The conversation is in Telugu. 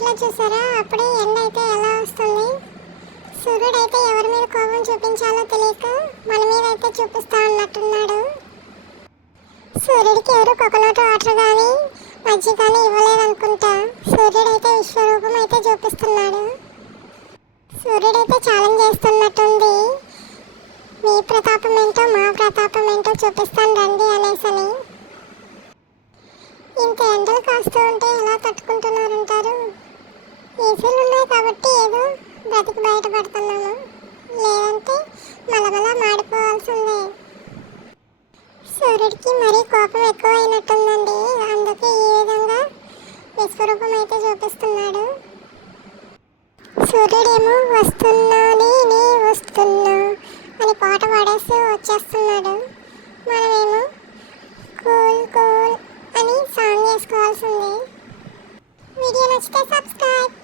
వీడియోలో చూసారా? అప్పుడే ఎండ అయితే ఎలా వస్తుంది? సూర్యుడు అయితే ఎవరి మీద కోపం చూపించాలో తెలియక మన మీద అయితే చూపిస్తా అన్నట్టున్నాడు. సూర్యుడికి ఎవరు కోకోనట్ వాటర్ కానీ మజ్జిగ కానీ ఇవ్వలేదు అనుకుంటా సూర్యుడు అయితే విశ్వరూపం అయితే చూపిస్తున్నాడు. సూర్యుడు అయితే ఛాలెంజ్ చేస్తున్నట్టుంది. మీ ప్రతాపం ఏంటో మా ప్రతాపం ఏంటో చూపిస్తాను రండి అనేసని. ఇంత ఎండలు కాస్తూ ఉంటే ఎలా తట్టుకుంటున్నారంటారు? బ్రతికి బయటపడుతున్నాము? లేదంటే మలమల మాడిపోవాల్సిందే. సూర్యుడికి మరీ కోపం ఎక్కువైనట్టుందండి. అందుకే ఈ విధంగా విశ్వరూపం అయితే చూపిస్తున్నాడు. సూర్యుడేమో వస్తున్నా నేనే వస్తున్నా అని పాట పాడేసి వచ్చేస్తున్నాడు. మనమేమో కూల్ కూల్ అని సాంగ్ వేసుకోవాల్సింది. వీడియో నచ్చితే సబ్స్క్రైబ్